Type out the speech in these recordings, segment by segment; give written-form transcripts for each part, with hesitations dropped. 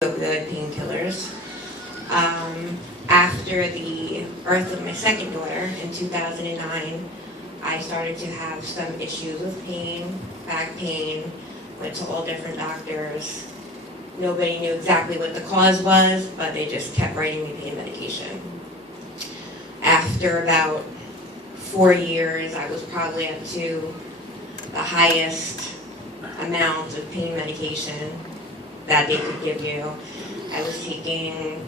opioid painkillers. After the birth of my second daughter in 2009, I started to have some issues with pain, back pain, went to all different doctors. Nobody knew exactly what the cause was, but they just kept writing me pain medication. After about 4 years, I was probably up to the highest amount of pain medication that they could give you. I was taking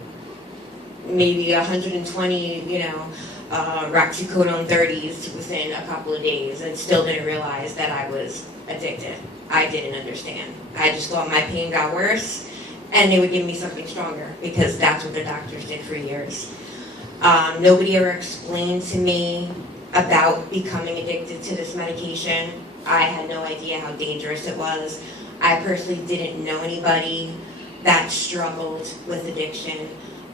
maybe 120, roxicodone 30s within a couple of days, and still didn't realize that I was addicted. I didn't understand. I just thought my pain got worse, and they would give me something stronger because that's what the doctors did for years. Nobody ever explained to me about becoming addicted to this medication. I had no idea how dangerous it was. I personally didn't know anybody that struggled with addiction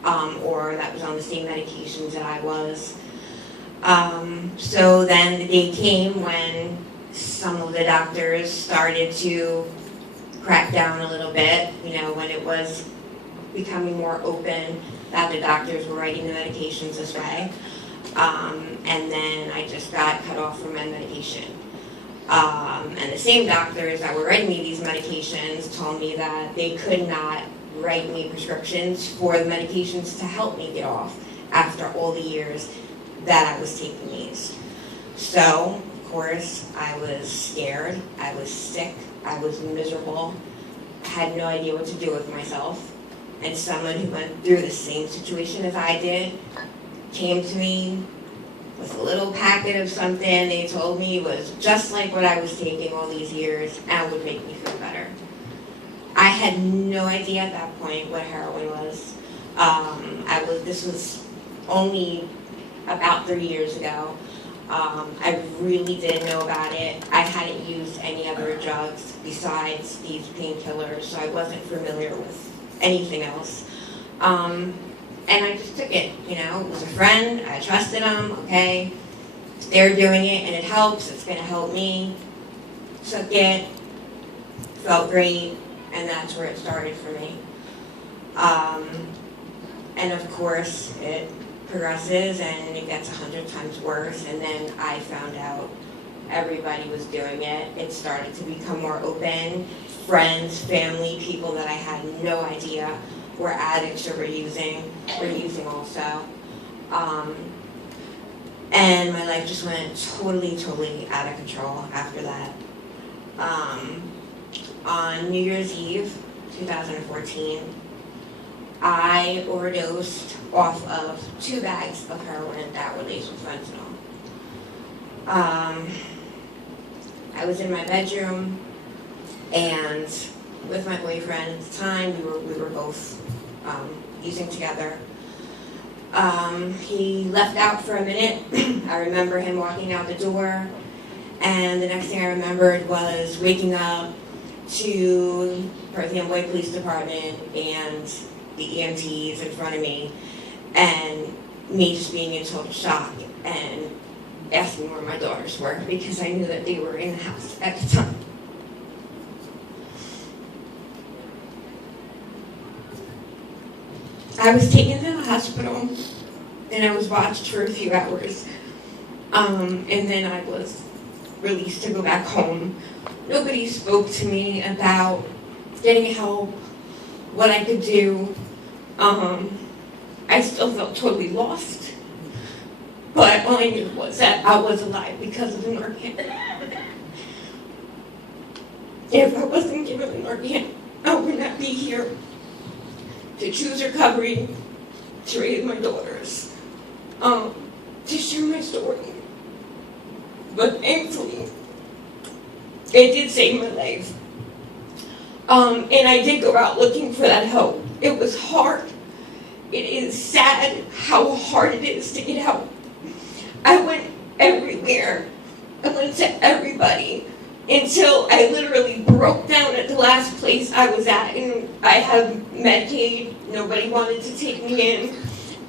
or that was on the same medications that I was. So then the day came when some of the doctors started to crack down a little bit, when it was becoming more open that the doctors were writing the medications this way. And then I just got cut off from my medication. And the same doctors that were writing me these medications told me that they could not write me prescriptions for the medications to help me get off after all the years that I was taking these. So, of course, I was scared, I was sick, I was miserable, I had no idea what to do with myself. And someone who went through the same situation as I did came to me with a little packet of something they told me was just like what I was taking all these years and would make me feel better. I had no idea at that point what heroin was. This was only about 3 years ago. I really didn't know about it. I hadn't used any other drugs besides these painkillers, so I wasn't familiar with anything else. And I just took it, it was a friend, I trusted them, okay, if they're doing it and it helps, it's gonna help me. Took it, felt great, and that's where it started for me. And of course, it progresses and it gets 100 times worse, and then I found out everybody was doing it. It started to become more open. Friends, family, people that I had no idea were addicts or were using also. And my life just went totally out of control after that. On New Year's Eve, 2014, I overdosed off of 2 bags of heroin that were laced with fentanyl. I was in my bedroom, and with my boyfriend at the time, we were both using together. He left out for a minute. I remember him walking out the door, and the next thing I remembered was waking up to the Amboy Police Department and the EMTs in front of me, and me just being in total shock and asking where my daughters were because I knew that they were in the house at the time. I was taken to the hospital and I was watched for a few hours, and then I was released to go back home. Nobody spoke to me about getting help, what I could do. I still felt totally lost, but all I knew was that I was alive because of the Narcan. If I wasn't given the Narcan, I would not be here to choose recovery, to raise my daughters, to share my story. But thankfully, it did save my life. And I did go out looking for that help. It was hard. It is sad how hard it is to get help. I went everywhere. I went to everybody until I literally broke down at the last place I was at. And I have Medicaid. Nobody wanted to take me in.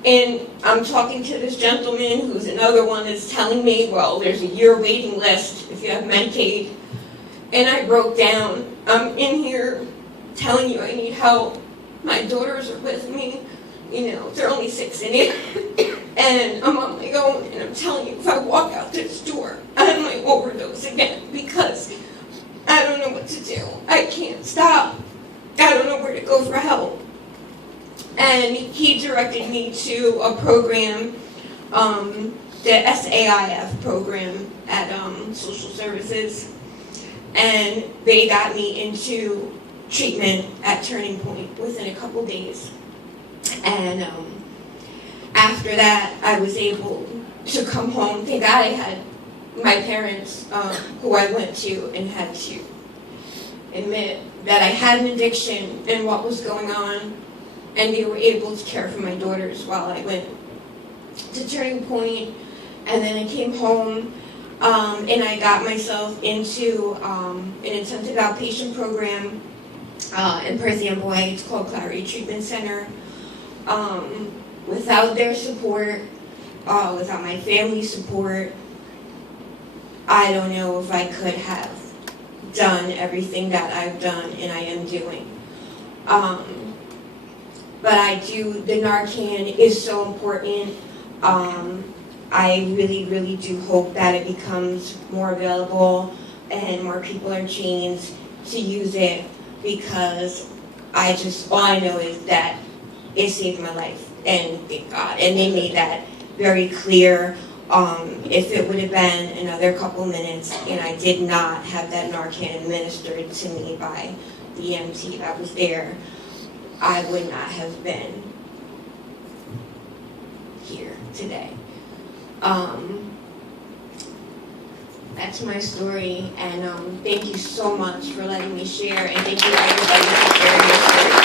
And I'm talking to this gentleman who's another one that's telling me, well, there's a year waiting list if you have Medicaid. And I broke down. I'm in here telling you I need help. My daughters are with me, you know, they're only 6 and 8, and I'm on my own, and I'm telling you, if I walk out this door, I might overdose again, because I don't know what to do. I can't stop. I don't know where to go for help. And he directed me to a program, the SAIF program at Social Services, and they got me into treatment at Turning Point within a couple days. And after that, I was able to come home. Thank God I had my parents, who I went to and had to admit that I had an addiction and what was going on, and they were able to care for my daughters while I went to Turning Point. And then I came home, and I got myself into an intensive outpatient program in Perth Amboy. It's called Clarity Treatment Center. Without their support, without my family's support, I don't know if I could have done everything that I've done and I am doing. But I do, the Narcan is so important. I really, really do hope that it becomes more available and more people are trained to use it, because all I know is that it saved my life, and thank God. And they made that very clear. If it would have been another couple minutes and I did not have that Narcan administered to me by the EMT that was there, I would not have been here today. That's my story, and thank you so much for letting me share, and thank you everybody for sharing your story.